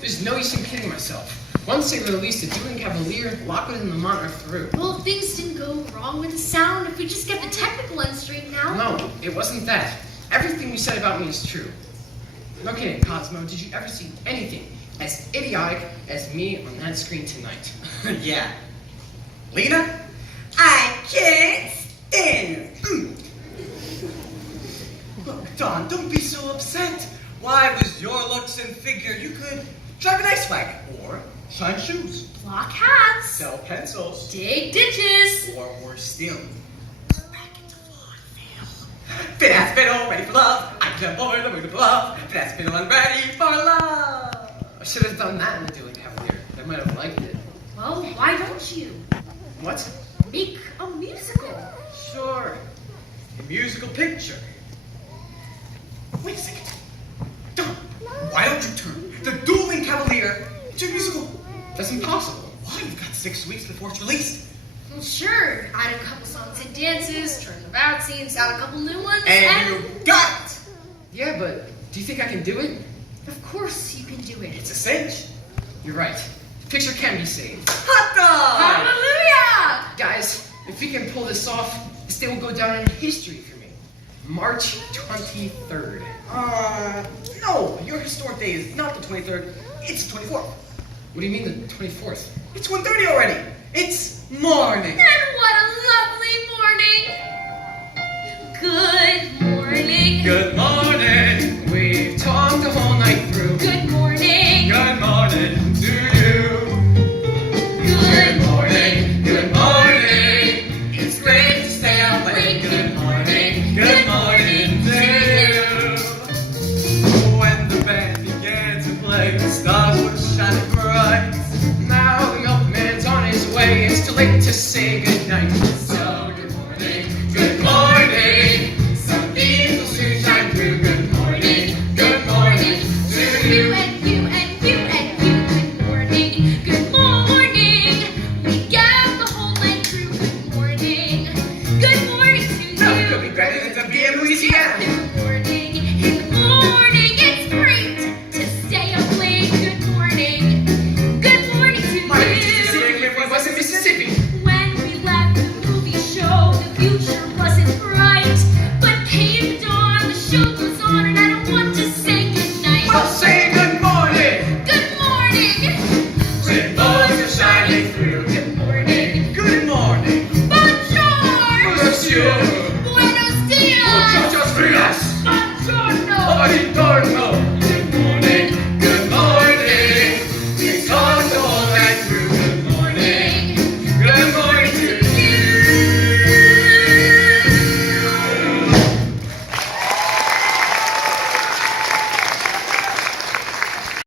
There's no use in kidding myself. Once they released the Dueling Cavalier, Lockwood and Lamont are through. Well, things didn't go wrong with the sound if we just get the technical end straightened out. No, it wasn't that. Everything you said about me is true. Okay, Cosmo, did you ever see anything as idiotic as me on that screen tonight? Yeah. Lena, I can't stand you. Look, Don, don't be so upset. Why, with your looks and figure, you could drive an ice wagon, or shine shoes, Block hats. sell pencils, Dig ditches. or worse still, back into vaudeville. Fit ass fiddle, ready for love. I jump over the moon of love. Fit ass fiddle, I'm ready for love. I should have done that in the Dueling Cavalier. They might have liked it. Well, why don't you? What? Make a musical. Sure. A musical picture. Wait a second. Don, why don't you turn the Dueling Cavalier into a musical? That's impossible. Why? You've got 6 weeks before it's released. Well, sure. Add a couple songs and dances, turn the bad scenes, add a couple new ones, And you got it. Yeah, but do you think I can do it? Of course you can do it. It's a cinch. You're right. The picture can be saved. Hot dog! Hallelujah! Guys, if we can pull this off, this day will go down in history for me. March 23rd. No, your historic day is not the 23rd, it's the 24th. What do you mean the 24th? It's 1:30 already. It's morning. And what a lovely morning! Good morning! Good morning.